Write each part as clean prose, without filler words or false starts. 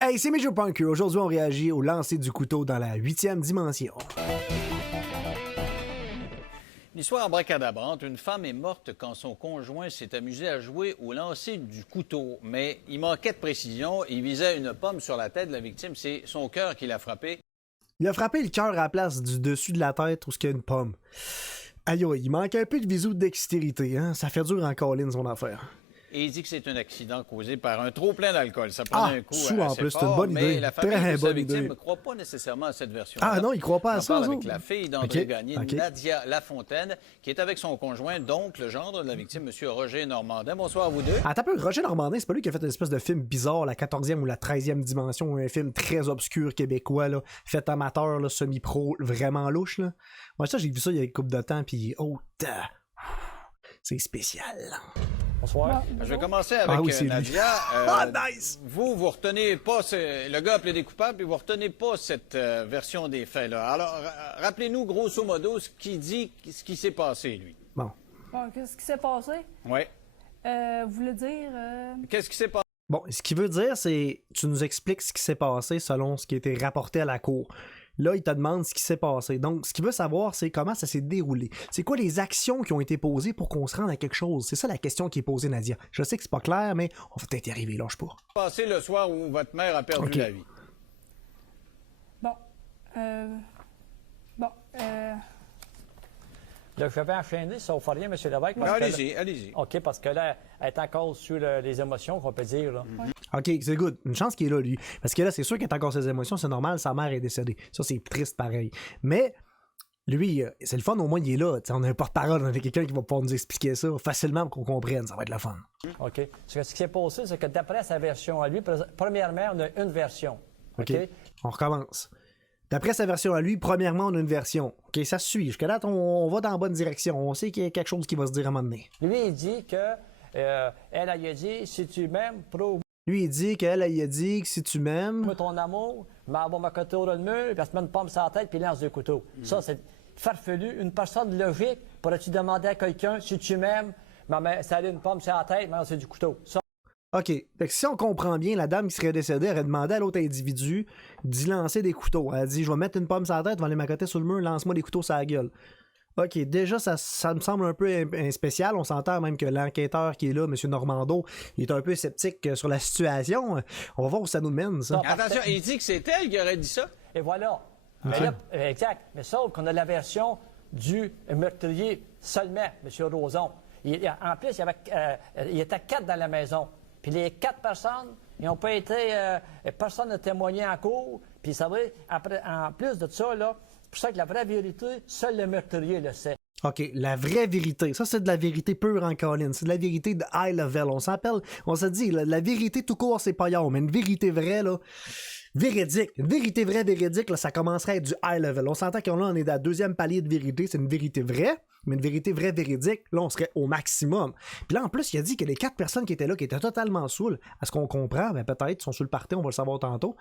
Hey, c'est Major Punker. Aujourd'hui, on réagit au lancer du couteau dans la 8e dimension. L'histoire abracadabrante, une femme est morte quand son conjoint s'est amusé à jouer au lancer du couteau. Mais il manquait de précision, il visait une pomme sur la tête de la victime. C'est son cœur qui l'a frappé. Il a frappé le cœur à la place du dessus de la tête où il y a une pomme. Aïe, il manque un peu de visu de dextérité, hein? Ça fait dur en colline, son affaire. Et il dit que c'est un accident causé par un trop-plein d'alcool. Ça prenait un coup sous assez en plus, fort, c'est une bonne mais idée. la famille Très de sa bonne victime idée. ne croit pas nécessairement à cette version. Ah non, il ne croit pas à ça. On parle eux avec autres. la fille d'André Gagné, OK. Nadia Lafontaine, qui est avec son conjoint, donc le gendre de la victime, M. Roger Normandin. Bonsoir à vous deux. Attends un peu, Roger Normandin, c'est pas lui qui a fait une espèce de film bizarre, la 14e ou la 13e dimension, un film très obscur québécois, là, fait amateur, là, semi-pro, vraiment louche. Là. Moi, ça, j'ai vu ça il y a une couple de temps, puis c'est spécial. Bonsoir. Je vais commencer avec c'est lui. Nadia. Nice! Vous retenez pas, le gars a plaidé coupable, puis vous retenez pas cette version des faits. Là. Alors, rappelez-nous grosso modo ce qui s'est passé, lui. Bon. Qu'est-ce qui s'est passé? Oui. Vous voulez dire... Qu'est-ce qui s'est passé? Bon, ce qu'il veut dire, c'est tu nous expliques ce qui s'est passé selon ce qui a été rapporté à la cour. Là, il te demande ce qui s'est passé. Donc, ce qu'il veut savoir, c'est comment ça s'est déroulé. C'est quoi les actions qui ont été posées pour qu'on se rende à quelque chose? C'est ça la question qui est posée, Nadia. Je sais que c'est pas clair, mais on va peut-être y arriver, lâche pas. Passé le soir où votre mère a perdu la vie. Là, je vais enchaîner, sauf rien, M. Lévesque. Allez-y. OK, parce que là, elle est encore sur les émotions, qu'on peut dire. Là. OK, c'est good. Une chance qu'il est là, lui. Parce que là, c'est sûr qu'il a encore ses émotions, c'est normal, sa mère est décédée. Ça, c'est triste pareil. Mais, lui, c'est le fun, au moins, il est là. T'sais, on a un porte-parole, on a quelqu'un qui va pouvoir nous expliquer ça facilement pour qu'on comprenne. Ça va être le fun. OK. Ce qui s'est passé, c'est que d'après sa version à lui, premièrement, on a une version. OK. On recommence. D'après sa version à lui, premièrement, on a une version. OK, ça se suit. Jusqu'à là, on va dans la bonne direction. On sait qu'il y a quelque chose qui va se dire à un moment donné. Lui, il dit que elle a dit, si tu m'aimes, prouve Lui, il dit qu'elle, il a dit que si tu m'aimes... ton amour, m'en va ma côté au mur, puis elle se met une pomme sur la tête, puis il lance deux couteaux. Ça, c'est farfelu. Une personne logique, pourrais-tu demander à quelqu'un, si tu m'aimes, ça a une pomme sur la tête, mais c'est du couteau. Ça, OK. Fait que si on comprend bien, la dame qui serait décédée aurait demandé à l'autre individu d'y lancer des couteaux. Elle a dit, je vais mettre une pomme sur la tête, va aller m'accoter sur le mur, lance-moi des couteaux sur la gueule. OK, déjà, ça me semble un peu spécial. On s'entend même que l'enquêteur qui est là, M. Normando, il est un peu sceptique sur la situation. On va voir où ça nous mène, ça. Attention, il dit que c'est elle qui aurait dit ça. Et voilà. Mais là, exact. Mais sauf qu'on a la version du meurtrier seulement, M. Roson. En plus, il était 4 dans la maison. Puis les 4 personnes, ils n'ont pas été... personne n'a témoigné en cours. Puis ça va, en plus de ça, là, c'est pour ça que la vraie vérité, seul le meurtrier le sait. OK, la vraie vérité. Ça, c'est de la vérité pure en colline. C'est de la vérité de high level. On se dit, la vérité tout court, c'est pas yard, mais une vérité vraie, là... Véridique. Une vérité vraie, véridique, là, ça commencerait à être du high level. On s'entend qu'on là, on est à la 2e palier de vérité, c'est une vérité vraie, mais une vérité vraie, véridique, là, on serait au maximum. Puis là, en plus, il a dit que les 4 personnes qui étaient là, qui étaient totalement saoules, à ce qu'on comprend, ben peut-être, ils sont sur le party, on va le savoir tantôt.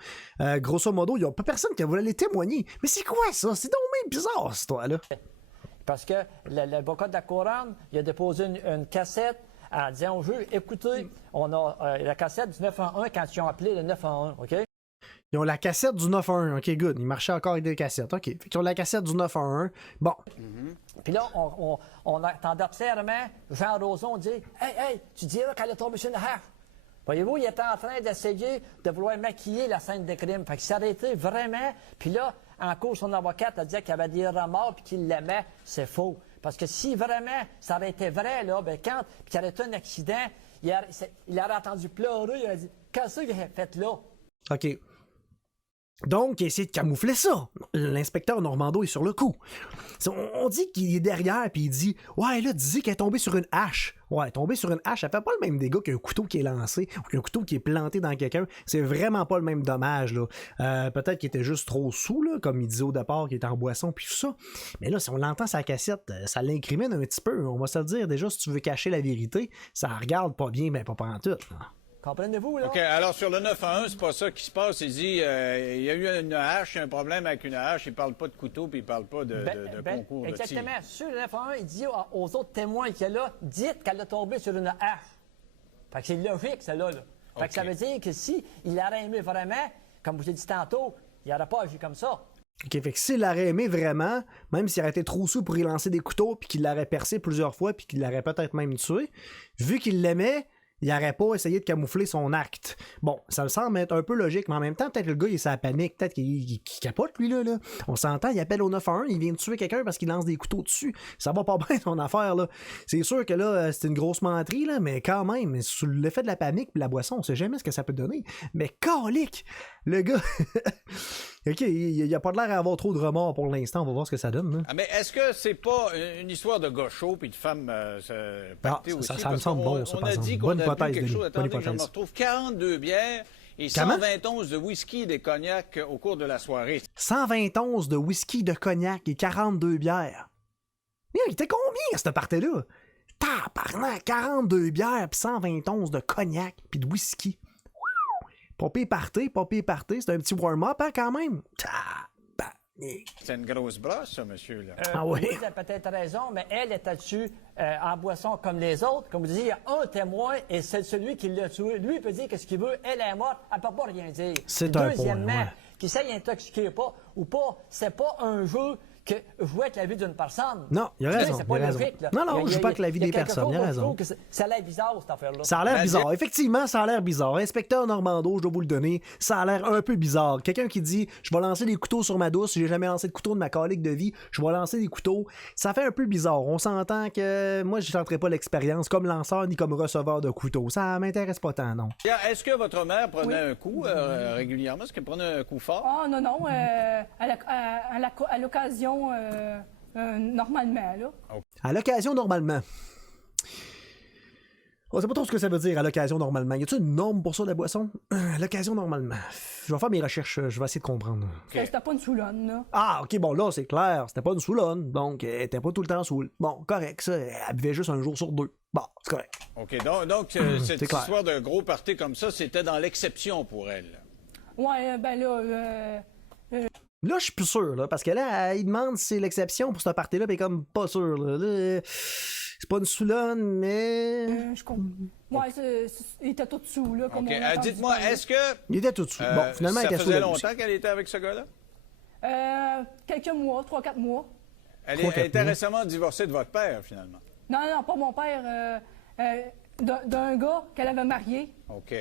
Grosso modo, il n'y a pas personne qui voulu les témoigner. Mais c'est quoi ça? C'est donc même bizarre, cette histoire-là. Parce que l'avocat de la couronne, il a déposé une cassette en disant au juge, écoutez, on a la cassette du 911 quand ils ont appelé le 911, OK? Ils ont la cassette du 911. OK, good. Ils marchaient encore avec des cassettes. OK. Ils ont la cassette du 911. Bon. Puis là, on attendait clairement Jean Roson dit Hey, tu diras qu'elle est tombée sur une hache. Voyez-vous, il était en train d'essayer de vouloir maquiller la scène de crime. Fait qu'il s'est arrêté vraiment. Puis là, en cours, son avocate a dit qu'il avait des remords puis qu'il l'aimait. C'est faux. Parce que si vraiment ça avait été vrai, là, ben quand il y avait eu un accident, il aurait entendu pleurer. Il a dit qu'est-ce qu'il a fait là? OK. Donc, il a essayé de camoufler ça. L'inspecteur Normando est sur le coup. On dit qu'il est derrière, puis il dit « Ouais, là, disait qu'elle est tombée sur une hache. » Ouais, tomber sur une hache, ça fait pas le même dégât qu'un couteau qui est lancé ou qu'un couteau qui est planté dans quelqu'un. C'est vraiment pas le même dommage, là. Peut-être qu'il était juste trop saoul, là, comme il disait au départ, qu'il était en boisson, puis tout ça. Mais là, si on l'entend sa cassette, ça l'incrimine un petit peu. On va se le dire, déjà, si tu veux cacher la vérité, ça regarde pas bien, mais pas pantoute. Comprenez-vous, là? OK, alors sur le 911, c'est pas ça qui se passe. Il dit, il y a eu une hache, un problème avec une hache. Il parle pas de couteau, puis il parle pas de concours de tir. Exactement. Sur le 911, il dit aux autres témoins qu'il y a là, dites qu'elle est tombée sur une hache. Fait que c'est logique, ça, là. Fait que ça veut dire que si il aurait aimé vraiment, comme je vous ai dit tantôt, il n'aurait pas agi comme ça. OK, fait que s'il l'aurait aimé vraiment, même s'il aurait été trop sous pour y lancer des couteaux, puis qu'il l'aurait percé plusieurs fois, puis qu'il l'aurait peut-être même tué, vu qu'il l'aimait, il n'aurait pas essayé de camoufler son acte. Bon, ça me semble être un peu logique, mais en même temps, peut-être que le gars, il est sa panique, peut-être qu'il capote, lui, là. On s'entend, il appelle au 911, il vient de tuer quelqu'un parce qu'il lance des couteaux dessus. Ça va pas bien, son affaire, là. C'est sûr que là, c'est une grosse menterie, là, mais quand même, sous l'effet de la panique et la boisson, on sait jamais ce que ça peut donner. Mais calique! Le gars... OK, il a pas l'air d'avoir trop de remords pour l'instant, on va voir ce que ça donne, là. Ah, mais est-ce que c'est pas une histoire de gars chaud puis de femmes pactées aussi? Ça me semble bon, ça, on par a exemple. dit qu'on Bonne a bu hypothèse, quelque Denis. chose. Bonne Attendez que je me hypothèse. retrouve. 42 bières et Comment? 120 onces de whisky et des cognacs au cours de la soirée. 120 onces de whisky, de cognac et 42 bières. Mais il était combien, cette partie-là? Tabarnak, 42 bières puis 120 onces de cognac puis de whisky. Pas pire party, c'est un petit warm-up, hein, quand même. Tabarnak. C'est une grosse brosse, ça, monsieur, là. Ah oui? Vous avez peut-être raison, mais elle était dessus en boisson comme les autres. Comme vous disiez, il y a un témoin et c'est celui qui l'a tué. Lui, il peut dire qu'est-ce qu'il veut. Elle est morte, elle ne peut pas rien dire. C'est un point, Deuxièmement, ouais. qu'il s'est intoxiqué ou pas, c'est pas un jeu que jouer avec la vie d'une personne. Non, il a raison, C'est pas il a raison. logique, là. Non, je joue pas avec la vie des quelque personnes, chose il a où je raison. trouve que ça a l'air bizarre, cette affaire-là. Ça a l'air Ben, bizarre. Effectivement, ça a l'air bizarre. Inspecteur Normando, je dois vous le donner, ça a l'air un peu bizarre. Quelqu'un qui dit « Je vais lancer des couteaux sur ma douce, j'ai jamais lancé de couteau de ma colique de vie, je vais lancer des couteaux », ça fait un peu bizarre. On s'entend que moi, je tenterai pas l'expérience comme lanceur ni comme receveur de couteaux. Ça m'intéresse pas tant, non. Est-ce que votre mère prenait un coup régulièrement? Est-ce qu'elle prenait un coup fort? Ah, non, non, à l'occasion, normalement, là. À l'occasion, normalement. On sait pas trop ce que ça veut dire à l'occasion, normalement. Y a-t-il une norme pour ça, la boisson? À l'occasion, normalement. Je vais faire mes recherches, je vais essayer de comprendre. C'était pas une soulonne, là. Ah, ok, bon, là, c'est clair. C'était pas une saoulonne, donc elle était pas tout le temps saoule. Bon, correct, ça. Elle buvait juste un jour sur deux. Bon, c'est correct. OK, donc cette c'est clair. histoire de gros party comme ça, c'était dans l'exception pour elle. Ouais, ben là, Là, je suis plus sûr, là, parce que là, il demande si c'est l'exception pour ce party-là, pis comme pas sûr, là. Là, c'est pas une soulonne, mais... je comprends. Ouais, il était tout dessous, là, comme OK, on a entendu dites-moi, parler. est-ce que Il était tout dessous. Bon, finalement, il ça était sous faisait la longtemps qu'elle était avec ce gars-là? Quelques mois, 3-4 mois. Elle Trois, quatre était mois. récemment divorcée de votre père, finalement. Non, non, pas mon père. D'un gars qu'elle avait marié. OK.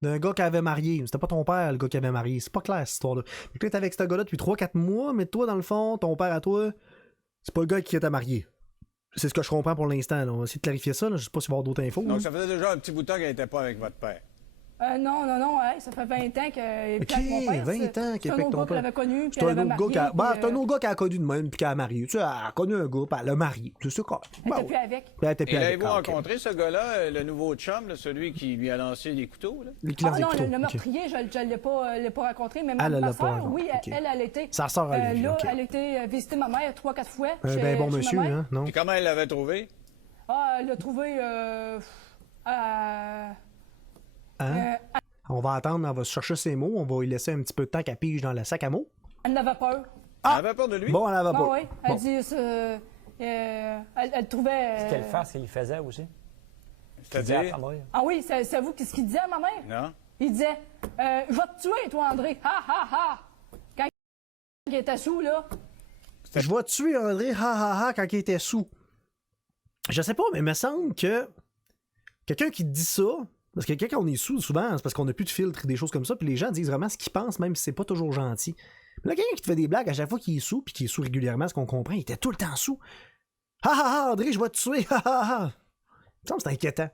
D'un gars qui avait marié. C'était pas ton père, le gars qui avait marié. C'est pas clair, cette histoire-là. Donc là, t'es avec ce gars-là depuis 3-4 mois, mais toi, dans le fond, ton père à toi, c'est pas le gars qui était marié. C'est ce que je comprends pour l'instant, là. On va essayer de clarifier ça, là. Je sais pas s'il va y avoir d'autres infos. Donc, là. ça faisait déjà un petit bout de temps qu'elle n'était pas avec votre père. Non, hey, ça fait 20 ans qu'elle est Ok, avec mon père. 20 ans C'est qu'elle est un avec autre ton gars père. qu'elle avait connu, puis C'est elle un avait autre marié. gars qui a... puis, c'est un autre gars qu'elle a connu de même, puis qu'elle a marié. Tu sais, elle a connu un gars, puis elle l'a marié. C'est ça, quoi. Elle était plus avec. Elle était plus Et avec. avez-vous Ah, ok. rencontré ce gars-là, le nouveau chum, là, celui qui lui a lancé des couteaux? Là? Les clients Ah non, des couteaux, le ok. meurtrier, je ne l'ai pas rencontré, mais Elle, ma elle l'a pas soeur, rencontré, oui, ok. elle été. Sa sœur à lui, là, ok. elle a été visiter ma mère 3-4 fois. Un chez- ben bon chez ma monsieur, mère. hein, non? Puis comment elle l'avait trouvé? Ah, elle l'a trouvé. Hein? On va attendre, on va chercher ses mots, on va lui laisser un petit peu de temps qu'elle pige dans le sac à mots. Elle n'avait peur. Elle avait peur de lui? Bon, elle en va Ah pas. oui, elle Bon. dit. Elle trouvait. Quelle face qu'il faisait aussi. C'est-à-dire? Ah oui, c'est vous ce qu'il disait à ma mère? Non? Il disait je vais te tuer, toi, André. Ha ha ha! Quand il était sous, là. Je vais tuer André, ha ha ha, quand il était sous. Je sais pas, mais il me semble que quelqu'un qui dit ça, parce que quand on est sous, souvent, c'est parce qu'on n'a plus de filtre, des choses comme ça, puis les gens disent vraiment ce qu'ils pensent, même si c'est pas toujours gentil. Mais là, quelqu'un qui te fait des blagues à chaque fois qu'il est sous, puis qui est sous régulièrement, ce qu'on comprend, il était tout le temps sous. Ha ha ha, André, je vais te tuer, ha ha ha. Il me semble que c'est inquiétant.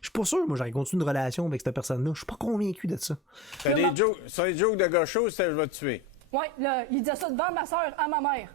Je suis pas sûr, moi, j'aurais continué une relation avec cette personne-là. Je suis pas convaincu de ça. T'as des jokes, sur les jokes de gars chauds, c'était je vais te tuer. Ouais, là, il disait ça devant ma soeur à ma mère.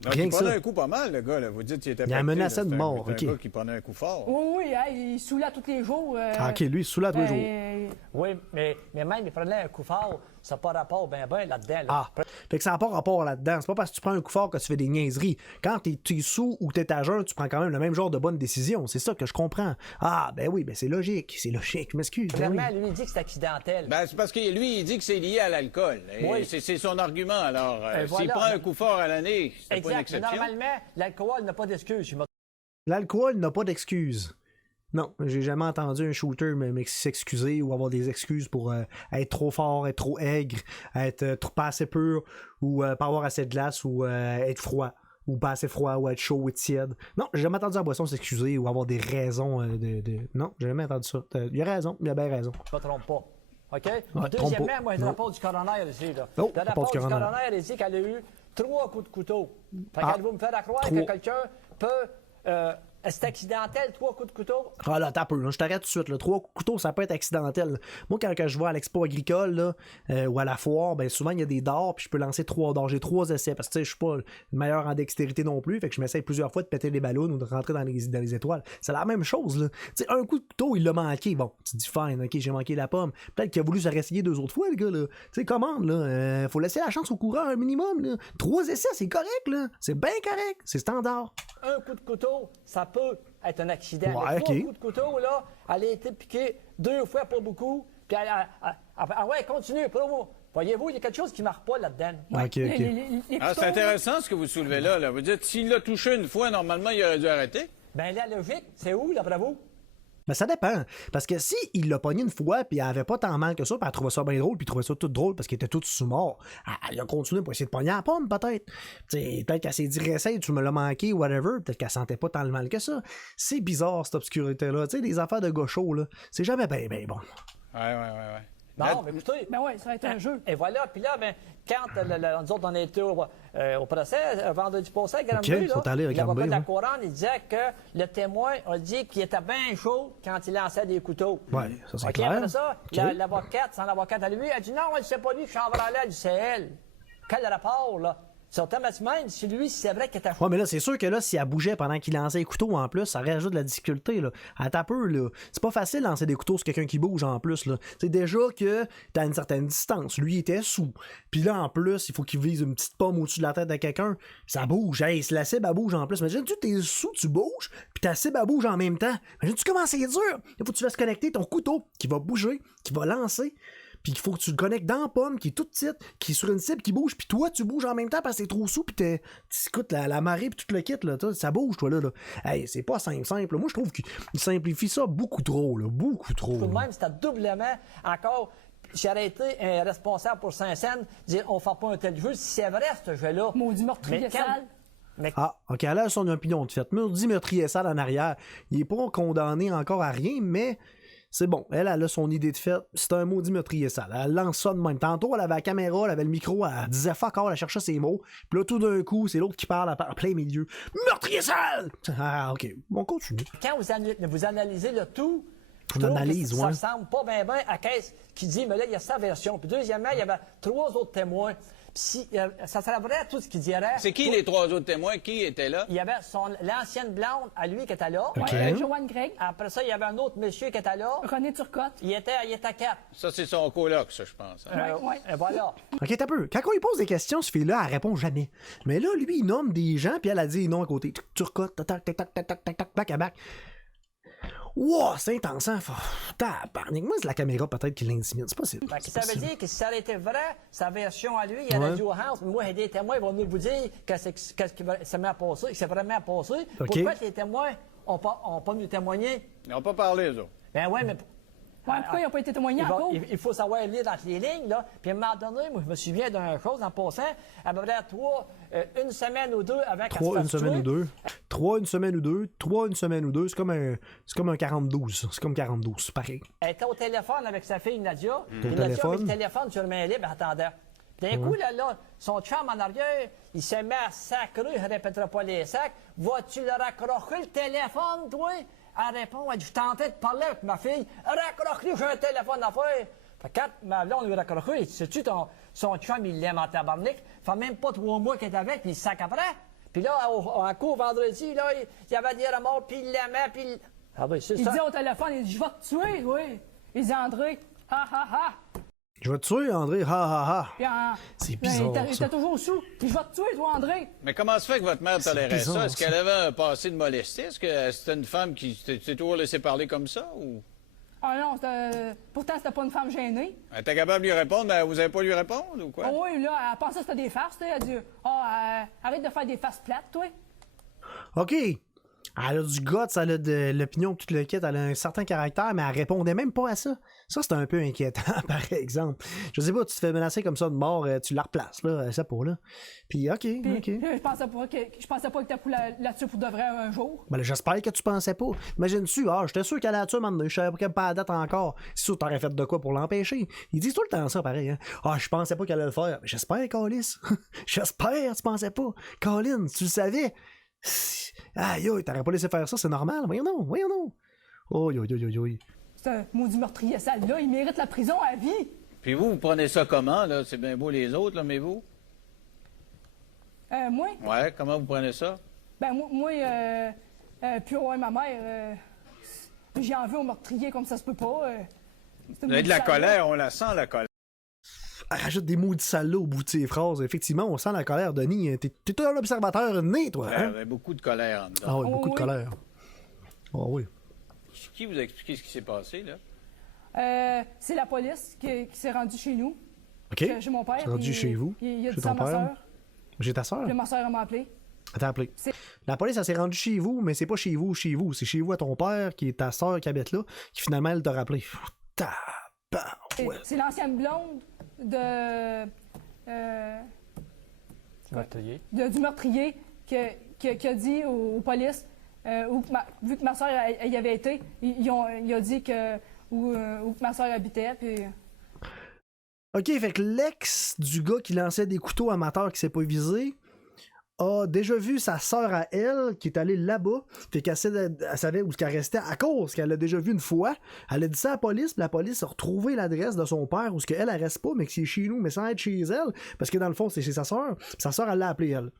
Donc, Rien il que prenait ça. un coup pas mal, le gars, là. Vous dites qu'il était Il a pacté, menacé là. de C'est un- mort, c'est ok. un gars qui prenait un coup fort. Oui, oui, hey, il saoulait tous les jours. Ah, ok, lui, sous la tous les jours. Oui, mais même il prenait un coup fort, ça n'a pas rapport ben là-dedans. Là. Ah, fait que ça n'a pas rapport là-dedans. C'est pas parce que tu prends un coup fort que tu fais des niaiseries. Quand t'es sous ou que t'es à jeun, tu prends quand même le même genre de bonne décision. C'est ça que je comprends. Ah, ben oui, ben c'est logique. C'est logique. Je m'excuse. Ben oui. Clairement, lui, il dit que c'est accidentel. Ben, c'est parce que lui, il dit que c'est lié à l'alcool. Et Oui. c'est son argument. Alors, Et s'il voilà. prend un coup fort à l'année, c'est pas une exact. Mais exception. normalement, l'alcool n'a pas d'excuse. L'alcool n'a pas d'excuse. Non, j'ai jamais entendu un shooter s'excuser ou avoir des excuses pour être trop fort, être trop aigre, être trop pas assez pur, ou pas avoir assez de glace, ou être froid, ou pas assez froid, ou être chaud ou être tiède. Non, j'ai jamais entendu la boisson s'excuser ou avoir des raisons Non, j'ai jamais entendu ça. Il a raison, il a bien raison. Je ne me trompe pas. OK? Ouais, Deuxièmement, moi, le rapport du coroner ici. Là. Oh, le rapport du coroner, il dit qu'elle a eu 3 coups de couteau. Fait qu'elle va me faire croire que quelqu'un peut... c'est accidentel, 3 coups de couteau? Ah là, t'as peu, là, je t'arrête tout de suite. Là. 3 coups de couteau, ça peut être accidentel. Moi, quand je vais à l'expo agricole là, ou à la foire, ben souvent il y a des dards, puis je peux lancer 3 dards. J'ai 3 essais, parce que je suis pas le meilleur en dextérité non plus, fait que je m'essaye plusieurs fois de péter les ballons ou de rentrer dans les étoiles. C'est la même chose, là. T'sais, un coup de couteau, il l'a manqué. Bon, tu dis fine, ok, j'ai manqué la pomme. Peut-être qu'il a voulu se réessayer 2 autres fois, le gars, là. Tu sais, commande, là. Faut laisser la chance au coureur un minimum, là. 3 essais, c'est correct, là. C'est bien correct. C'est standard. Un coup de couteau, ça peut être un accident. Ouais, mais 3 ok. coups de couteau, là, elle a été piquée 2 fois, pas beaucoup. Puis ouais, continue, promo. Voyez-vous, il y a quelque chose qui ne marche pas là-dedans. Ok, ok. Les Ah, c'est couteaux, intéressant ce que vous soulevez là. Vous dites, s'il l'a touché une fois, normalement, il aurait dû arrêter. Ben la logique, c'est où, d'après vous? Mais ça dépend. Parce que si il l'a pogné une fois, puis elle avait pas tant mal que ça, puis elle trouvait ça bien drôle, puis elle trouvait ça tout drôle parce qu'il était tout sous-mort, elle a continué pour essayer de pogner la pomme, peut-être. T'sais, peut-être qu'elle s'est dit, réessaye, tu me l'as manqué, whatever. Peut-être qu'elle sentait pas tant le mal que ça. C'est bizarre, cette obscurité-là. Tu sais, des affaires de gaucho, là. C'est jamais bien, bien bon. Ouais. Non, mais écoutez. Ben oui, ça va être un jeu. Et voilà, puis là, ben, quand nous autres, on était au procès, vendredi passé à Granby, ils sont allés à l'avocat Granby, de la ouais. couronne, il disait que le témoin a dit qu'il était bien chaud quand il lançait des couteaux. Ouais, ça c'est OK, clair. après ça, Ok. l'avocate, son avocate à lui, elle dit non, c'est pas lui qui chambranlait, elle dit c'est elle. Quel rapport, là? C'est automatiquement, si lui, c'est vrai qu'il était chaud. Ouais, mais là, c'est sûr que là, si elle bougeait pendant qu'il lançait les couteaux en plus, ça rajoute de la difficulté, là. À ta peu, là. C'est pas facile de lancer des couteaux sur quelqu'un qui bouge en plus, là. C'est déjà que t'as une certaine distance. Lui, il était sous. Puis là, en plus, il faut qu'il vise une petite pomme au-dessus de la tête de quelqu'un. Ça bouge. Hey, si la cible, elle bouge en plus. Imagine-tu, t'es sous, tu bouges, puis ta cible, elle bouge en même temps. Imagine-tu comment c'est dur. Il faut que tu fasses connecter ton couteau qui va bouger, qui va lancer. Puis il faut que tu le connectes dans la pomme, qui est toute petite, qui est sur une cible qui bouge, puis toi, tu bouges en même temps parce que t'es trop sous, puis écoute, la marée, puis tout le kit, là, ça bouge, toi, là. Hey, c'est pas simple. Moi, je trouve qu'il simplifie ça beaucoup trop, là. Beaucoup trop. Tout de même, c'était doublement encore. J'aurais été un responsable pour Saint-Saëns, dire on ne fait pas un tel jeu. Si c'est vrai, ce jeu-là. Maudit meurtrier Mais quand- sale. Mais Ah, ok, elle a son opinion de fait. Maudit meurtrier sale en arrière. Il est pas condamné encore à rien, mais c'est bon. Elle a son idée de fait. C'est un maudit meurtrier sale. Elle lance ça de même. Tantôt, elle avait la caméra, elle avait le micro, elle disait fuck all, elle cherchait ses mots. Puis là, tout d'un coup, c'est l'autre qui parle en plein milieu. Meurtrier sale! Ah, ok. On continue. quand vous analysez le tout, je On trouve analyse, que ça ouais. ressemble pas bien à Caisse qui dit, mais là, il y a sa version. Puis deuxièmement, il y avait 3 autres témoins. Puis si, ça serait vrai tout ce qu'il dirait. C'est qui les 3 autres témoins? Qui étaient là? Il y avait l'ancienne blonde à lui qui était là. Ok. Joanne Gregg, Après ça, il y avait un autre monsieur qui était là. René Turcotte. Il était 4. Ça, c'est son coloc, ça, je pense. hein. Ouais. Et voilà. Ok, t'as peu. Quand on lui pose des questions, ce fille-là, elle répond jamais. Mais là, lui, il nomme des gens, puis elle a dit non à côté. Tu recotes, tac, tac, tac, tac, tac, tac, tac, back à back. Wow, c'est intense, hein? Tabarnak. Moi, c'est la caméra peut-être qui l'intimide. C'est possible. Fait que C'est ça veut possible. dire que si ça avait été vrai, sa version à lui, il aurait Ouais. dit au house, mais moi, j'ai des témoins, ils vont venir vous dire qu'est-ce qui s'est mis à passer, que c'est vraiment passé. Ok. Pourquoi les témoins n'ont pas nous témoigner? Ils n'ont pas parlé, eux autres. Ben ouais, mais Ouais, pourquoi ils n'ont pas été témoignés encore? il faut savoir lire dans les lignes, là. Puis à un moment donné, moi, je me souviens d'une chose en passant, à peu près une semaine ou deux avant qu'elle se 3 une fasse semaine tuer, ou deux. 3 une semaine ou deux. 3 une semaine ou deux. C'est comme un 42. C'est comme 42. C'est pareil. elle était au téléphone avec sa fille Nadia. Puis Au Nadia téléphone. avait le téléphone sur main libre, elle attendait. D'un coup, là, son chum en arrière, il se met à sacrer, je ne répéterai pas les sacs. Vas-tu le raccrocher le téléphone, toi? Elle répond, elle dit, je tentais de parler avec ma fille. Raccroche-lui, j'ai un téléphone à faire. Fait que quand ma blonde lui raccroché, il dit, sais-tu, son chum, il l'aime en tabarnak. Ça fait même pas 3 mois qu'il est avec, puis il se sac après. Puis là, en cours vendredi, là, il y avait des remords, puis il l'aimait, puis il... Ah ben, c'est Il ça. dit au téléphone, il dit, je vais te tuer, oui. Il dit, André, ha ha ha. Je vais te tuer, André. Ha ha ha. Puis C'est bizarre, il ça. était toujours sous. Il dit, je vais te tuer, toi, André. Mais comment se fait que votre mère tolérait bizarre, ça? Est-ce ça. qu'elle avait un passé de molestie? Est-ce que c'était une femme qui s'est toujours laissé parler comme ça? Ou Ah non, pourtant, c'était pas une femme gênée. elle était capable de lui répondre, mais vous n'avez pas lui répondre ou quoi? Ah oui, là, elle pensait que c'était des farces, tu sais. Elle dit, arrête de faire des farces plates, toi. OK. Elle a du guts, elle a de l'opinion, tout le kit, elle a un certain caractère, mais elle répondait même pas à ça. Ça, c'est un peu inquiétant, par exemple. Je sais pas, tu te fais menacer comme ça de mort, tu la replaces, là, ça pour là. Puis, OK. Je pensais pas que t'as pris là-dessus pour de vrai un jour. Ben là, j'espère que tu pensais pas. Imagine-tu, j'étais sûr qu'elle allait là-dessus, maintenant, je savais pas à date encore. C'est sûr que t'aurais fait de quoi pour l'empêcher. Ils disent tout le temps ça, pareil, hein. Je pensais pas qu'elle allait le faire. Mais j'espère, Calis. J'espère, tu pensais pas. Colin, tu le savais. Aïe, t'aurais pas laissé faire ça, c'est normal. Voyons non. Oi. C'est un maudit meurtrier sale, là. Il mérite la prison à vie. Puis vous prenez ça comment, là? C'est bien beau les autres, là, mais vous? Moi? Ouais, comment vous prenez ça? Ben, puis ouais, ma mère, j'y en veux au meurtrier comme ça se peut pas. Vous avez de la colère, on la sent, la colère. Elle rajoute des maudits salauds au bout de ses phrases. Effectivement, on sent la colère, Denis. T'es un observateur né, toi. Il y Hein? avait beaucoup de colère en dedans. Ah oui, beaucoup de colère. Ah oui. Qui vous a expliqué ce qui s'est passé, là? C'est la police qui s'est rendue chez nous. OK. Chez mon père. C'est rendu chez vous. Il a Chez dit ça à ton ma père. soeur. J'ai ta soeur. Puis ma soeur m'a appelé. Elle t'a appelé. C'est- La police, elle s'est rendue chez vous, mais c'est pas chez vous. C'est chez vous à ton père, qui est ta soeur qui habite là, qui finalement, elle t'a rappelé. Tabarouette. C'est l'ancienne blonde Meurtrier. du meurtrier qui a dit aux polices, vu que ma soeur y avait été, il a dit où que ma soeur habitait. Puis... OK, fait que l'ex du gars qui lançait des couteaux amateurs qui s'est pas visé a déjà vu sa sœur à elle qui est allée là-bas, fait qu'elle savait où qu'elle restait à cause qu'elle l'a déjà vu une fois. Elle a dit ça à la police, puis la police a retrouvé l'adresse de son père où elle reste pas, mais que c'est chez nous, mais sans être chez elle, parce que dans le fond, c'est chez sa sœur. Sa sœur, elle l'a appelée, elle.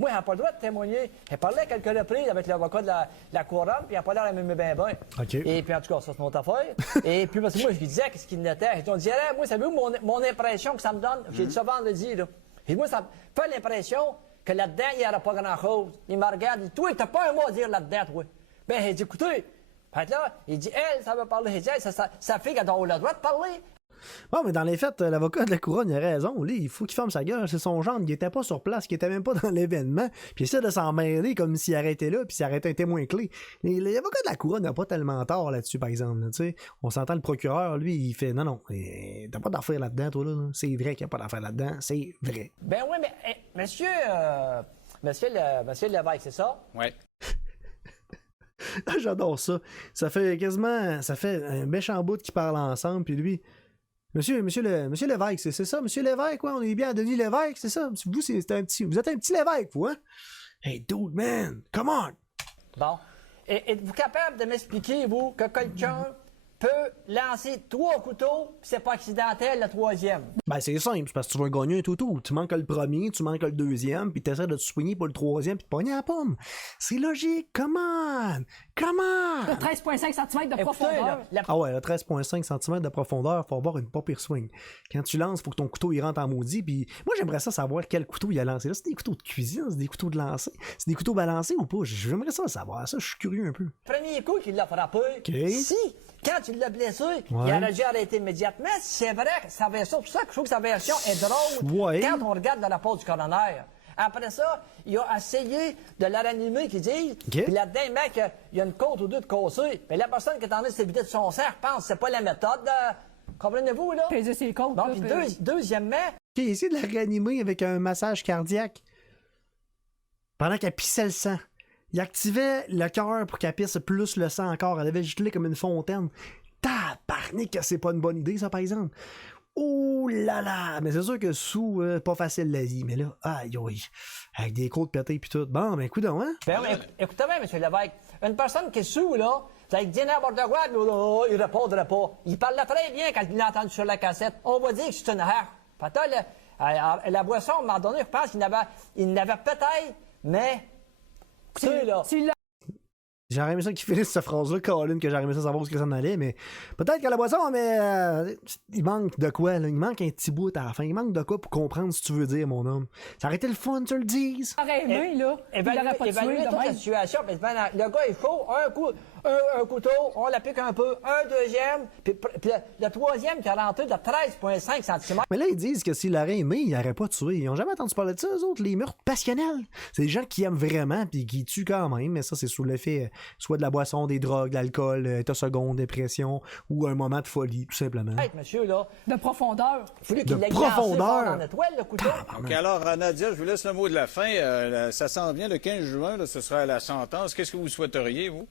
Moi, elle n'a pas le droit de témoigner. Elle parlait à quelques reprises avec l'avocat de la couronne, puis elle n'a pas l'air à m'aimer bien. OK. Et puis, en tout cas, ça, c'est notre affaire. Et puis, parce que moi, je lui disais qu'est-ce qu'il n'était. On disait, moi, savez-vous mon impression que ça me donne? J'ai dit ça vendredi, là. Et moi, ça me fait l'impression que là-dedans, il n'y aurait pas grand-chose. Il me regarde, il dit, toi, t'as pas un mot à dire là-dedans, toi. Ben, il dit, écoutez, fait que là, il dit, elle, ça veut parler. Il dit, hey, sa fille, elle a le droit de parler. Bon, mais dans les faits, l'avocat de la couronne, il a raison. Lui, il faut qu'il ferme sa gueule. C'est son genre, il était pas sur place, il était même pas dans l'événement. Puis il essaie de s'en mêler comme s'il arrêtait là, puis s'il arrêtait un témoin clé. L'avocat de la couronne n'a pas tellement tort là-dessus, par exemple. Là, on s'entend, le procureur, lui, il fait non, t'as pas d'affaire là-dedans, toi, là. C'est vrai qu'il n'y a pas d'affaire là-dedans, c'est vrai. Ben oui, mais monsieur Lévesque, c'est ça? Ouais. J'adore ça. Ça fait un méchant bout qui parle ensemble, puis lui. Monsieur Lévesque, c'est ça? Monsieur Lévesque, quoi? On est bien à Denis Lévesque, c'est ça? Vous, vous êtes un petit Lévesque, vous, hein? Hey, dude, man, come on! Bon. Êtes-vous capable de m'expliquer, vous, que quelqu'un peut lancer 3 couteaux, puis c'est pas accidentel, le 3e? Ben, c'est simple, c'est parce que tu vas gagner un toutou. Tu manques le premier, tu manques le deuxième, puis tu essaies de te soigner pour le troisième, puis de pogner la pomme. C'est logique, come on! 13,5 cm de Écoutez, profondeur. Ah ouais, 13,5 cm de profondeur, faut avoir une pas pire swing. Quand tu lances, faut que ton couteau il rentre en maudit, puis moi j'aimerais ça savoir quel couteau il a lancé. Là, c'est des couteaux de cuisine, c'est des couteaux de lancer, c'est des couteaux balancés ou pas? J'aimerais ça savoir, ça, je suis curieux un peu. Premier coup qu'il l'a frappé, si, quand tu l'as blessé, il aurait dû arrêter immédiatement. C'est vrai que sa version, c'est pour ça que je trouve que sa version est drôle quand on regarde dans la peau du coroner. Après ça, il a essayé de la ranimer, qu'ils disent. Puis là-dedans, le mec, il y a une côte ou deux de cassée. Mais la personne qui est en train de s'éviter de son sang, je pense, c'est pas la méthode. Comprenez-vous, là? Peser ses côtes. Bon, là, puis puis- deuxièmement, J'ai essayé de la réanimer avec un massage cardiaque pendant qu'elle pissait le sang. Il activait le cœur pour qu'elle pisse plus le sang encore. Elle avait gelé comme une fontaine. Tabarnak, c'est pas une bonne idée, ça, par exemple. Oh là là! Mais c'est sûr que sous, pas facile la vie. Mais là, aïe aïe. Avec des côtes pétées pis tout. Bon, ben, coudonc, hein? ben, écoutez bien, M. Lévesque, une personne qui est sous, là, vous allez dire n'importe quoi, là, il répondrait pas. Il parlait très bien quand il l'a entendu sur la cassette. On va dire que c'est une hache. Peut-être, la boisson, à un moment donné, je pense qu'il n'avait peut-être, mais, écoutez, là. Tu l'as J'aurais aimé ça qu'il finisse cette phrase-là, Colin, que j'aurais aimé ça savoir où ce que ça en allait, mais peut-être qu'à la boisson, mais il manque de quoi, là? Il manque un petit bout à la fin. Il manque de quoi pour comprendre ce que tu veux dire, mon homme. Ça aurait été le fun, tu le dises. aimé, là. Il l'aurait pas tué Évaluer de toute la même. situation. Le gars est chaud, un couteau, on la pique un peu, un deuxième, puis le troisième qui a rentré de 13,5 cm. Mais là, ils disent que s'il aurait aimé, il n'aurait pas tué. Ils ont jamais entendu parler de ça, eux autres, les meurtres passionnels. C'est des gens qui aiment vraiment puis qui tuent quand même, mais ça, c'est sous l'effet soit de la boisson, des drogues, de l'alcool, état second, dépression ou un moment de folie, tout simplement. Monsieur, là, De profondeur. il faut qu'il De l'ait profondeur. glacé fort dans la toile, le couteau. OK, alors, Nadia, je vous laisse le mot de la fin. Ça s'en vient le 15 juin, là, ce sera la sentence. Qu'est-ce que vous souhaiteriez, vous?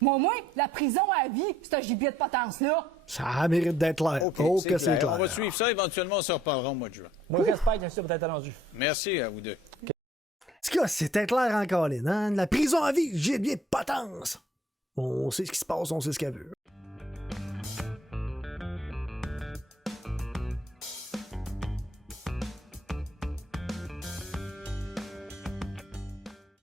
Moi, au moins, la prison à vie, ce gibier de potence-là. Ça mérite d'être clair. OK, Oh, c'est que c'est clair. On clair. va suivre ça. Éventuellement, on se reparlera au mois de juin. Moi, j'espère que ça va être rendu. Merci à vous deux. En tout cas, c'était clair en colline, hein? La prison à vie, j'ai bien potence. On sait ce qui se passe, on sait ce qu'elle veut.